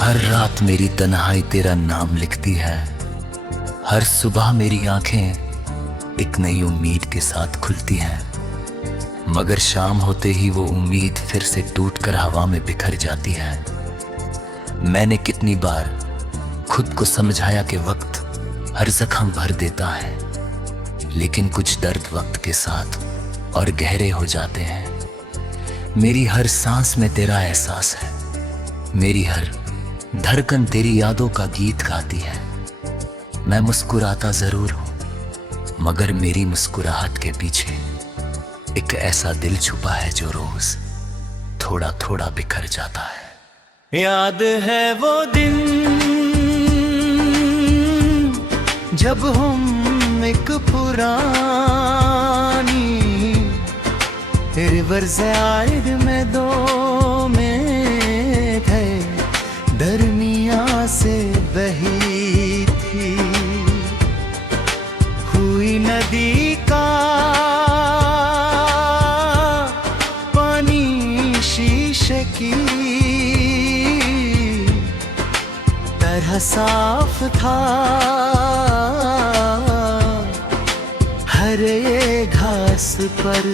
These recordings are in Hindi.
हर रात मेरी तन्हाई तेरा नाम लिखती है। हर सुबह मेरी आंखें एक नई उम्मीद के साथ खुलती हैं, मगर शाम होते ही वो उम्मीद फिर से टूटकर हवा में बिखर जाती है। मैंने कितनी बार खुद को समझाया कि वक्त हर जख्म भर देता है, लेकिन कुछ दर्द वक्त के साथ और गहरे हो जाते हैं। मेरी हर सांस में तेरा एहसास है, मेरी हर धड़कन तेरी यादों का गीत गाती है। मैं मुस्कुराता जरूर हूं, मगर मेरी मुस्कुराहट के पीछे एक ऐसा दिल छुपा है जो रोज थोड़ा थोड़ा बिखर जाता है। याद है वो दिन जब हम एक पुरानी रिवर साइड में दो में थे, दरमिया से बही थी हुई नदी का पानी शीशे की तरह साफ था। हरे घास पर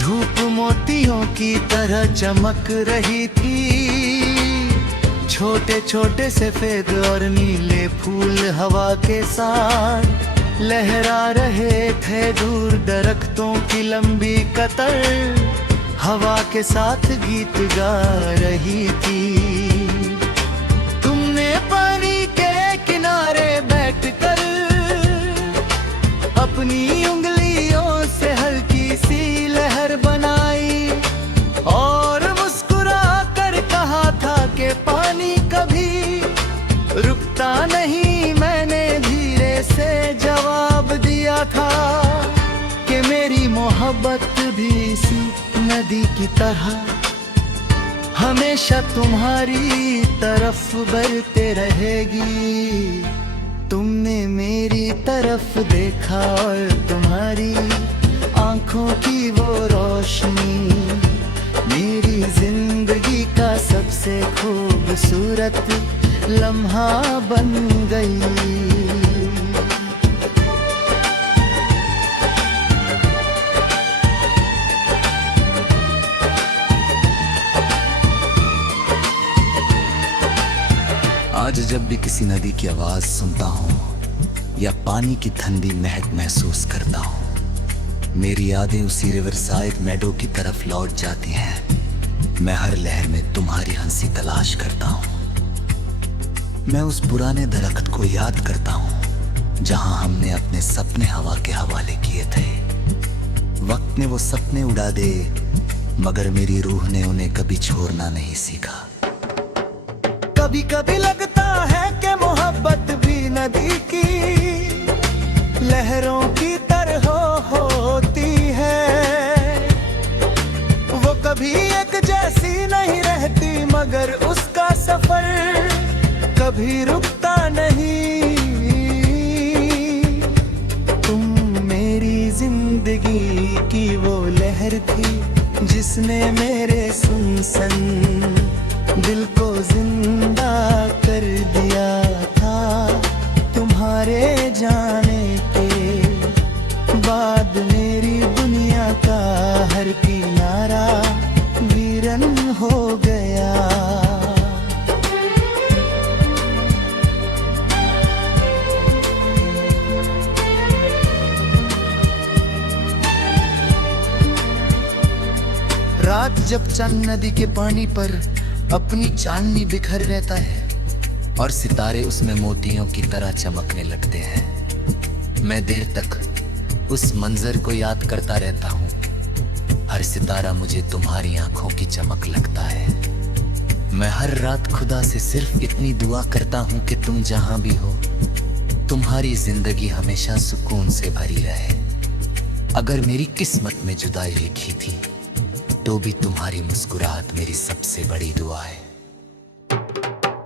धूप मोतियों की तरह चमक रही थी। छोटे छोटे सफेद और नीले फूल हवा के साथ लहरा रहे थे। दूर दरख्तों की लंबी कतर हवा के साथ गीत गा रही थी। तुमने पानी के किनारे बैठकर अपनी उंगलियों से हल्की सी लहर बनाई और मुस्कुरा कर कहा था कि पानी कभी रुकता नहीं। मैंने धीरे से जवाब दिया था कि मेरी मोहब्बत भी इसी नदी की तरह हमेशा तुम्हारी तरफ बढ़ते रहेगी। तुमने मेरी तरफ देखा और तुम्हारी आंखों की वो रोशनी मेरी जिंदगी का सबसे खूबसूरत लम्हा बन गई। आज जब भी किसी नदी की आवाज सुनता हूँ या पानी की ठंडी महक महसूस करता हूँ, मेरी यादें उसी रिवर साइड मेडो की तरफ लौट जाती हैं। मैं हर लहर में तुम्हारी हंसी तलाश करता हूँ। मैं उस पुराने दरख्त को याद करता हूँ जहाँ हमने अपने सपने हवा के हवाले किए थे। वक्त ने वो सपने उड़ा दे, मगर मेरी रूह ने उन्हें कभी छोड़ना नहीं सीखा। कभी कभी लगता है कि मोहब्बत भी नदी की लहरों की तरह होती है। वो कभी एक जैसी नहीं रहती, मगर उसका सफर कभी रुकता नहीं। तुम मेरी जिंदगी की वो लहर थी जिसने मेरे सुनसान दिल को जिंदा कर दिया था। तुम्हारे जाने के बाद मेरी दुनिया का हर किनारा वीरन हो गया। रात जब चंद नदी के पानी पर अपनी चांदनी बिखर रहता है और सितारे उसमें मोतियों की तरह चमकने लगते हैं, मैं देर तक उस मंजर को याद करता रहता हूँ। हर सितारा मुझे तुम्हारी आंखों की चमक लगता है। मैं हर रात खुदा से सिर्फ इतनी दुआ करता हूँ कि तुम जहां भी हो, तुम्हारी जिंदगी हमेशा सुकून से भरी रहे। अगर मेरी किस्मत में जुदाई लिखी थी, तो भी तुम्हारी मुस्कुराहट मेरी सबसे बड़ी दुआ है।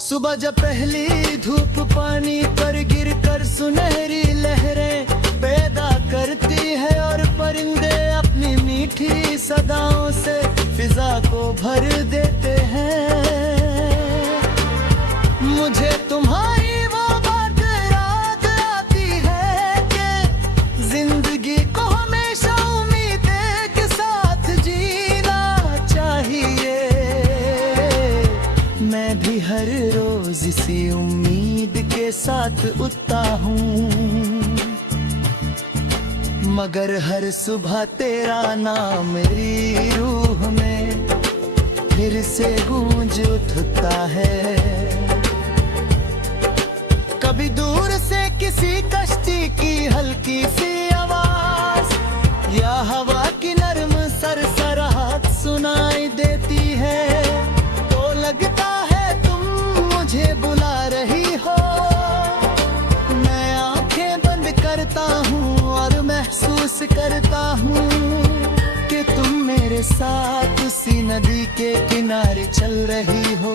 सुबह जब पहली धूप पानी पर गिरकर सुनहरी लहरें पैदा करती है और परिंदे अपनी मीठी सदाओं से फिजा को भर देते हैं। वक्त उठता हूँ, मगर हर सुबह तेरा नाम मेरी रूह में फिर से गूंज उठता है। कभी दूर से किसी कश्ती की हल्की सी आवाज या हवा की नरम सरसराहट सुनाई देती है, तो लगता है तुम मुझे बुला रही हो। मैं आंखें बंद करता हूँ और महसूस करता हूँ कि तुम मेरे साथ उसी नदी के किनारे चल रही हो।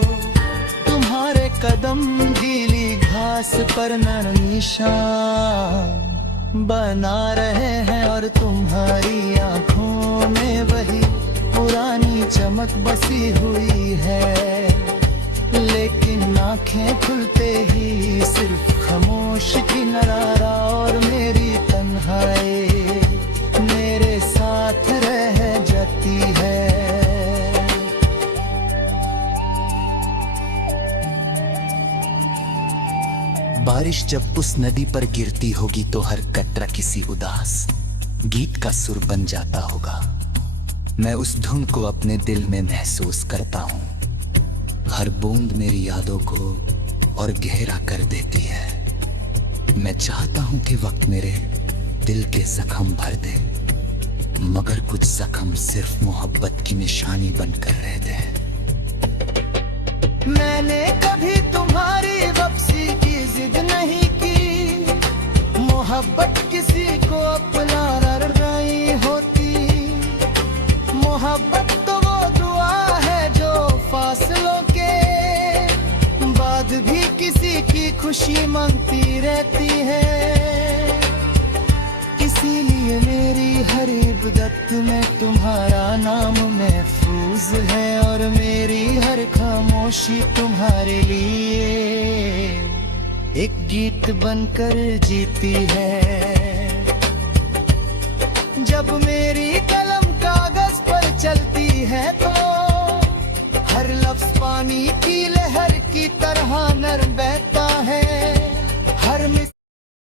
तुम्हारे कदम गीली घास पर नरम निशान बना रहे हैं और तुम्हारी आंखों में वही पुरानी चमक बसी हुई है। लेकिन आंखें खुलते ही सिर्फ खामोश किनारा और मेरी तन्हाई मेरे साथ रह जाती है। बारिश जब उस नदी पर गिरती होगी तो हर कतरा किसी उदास गीत का सुर बन जाता होगा। मैं उस धुन को अपने दिल में महसूस करता हूँ। हर बूंद मेरी यादों को और गहरा कर देती है। मैं चाहता हूँ कि वक्त मेरे दिल के जख्म भर दे, मगर कुछ जख्म सिर्फ मोहब्बत की निशानी बनकर रहते हैं। मैंने कभी तुम्हारी वापसी की जिद नहीं की, मोहब्बत किसी को अपना रही होती। मोहब्बत तो वो दुआ है जो फासलों के बाद भी किसी की खुशी मांगती रहती है। इसीलिए मेरी हर इबादत में तुम्हारा नाम महफूज है और मेरी हर खामोशी तुम्हारे लिए एक गीत बनकर जीती है। जब मेरी कलम कागज पर चलती है तो हर लफ्ज पानी की लहर की तरह नरम बहता है। हर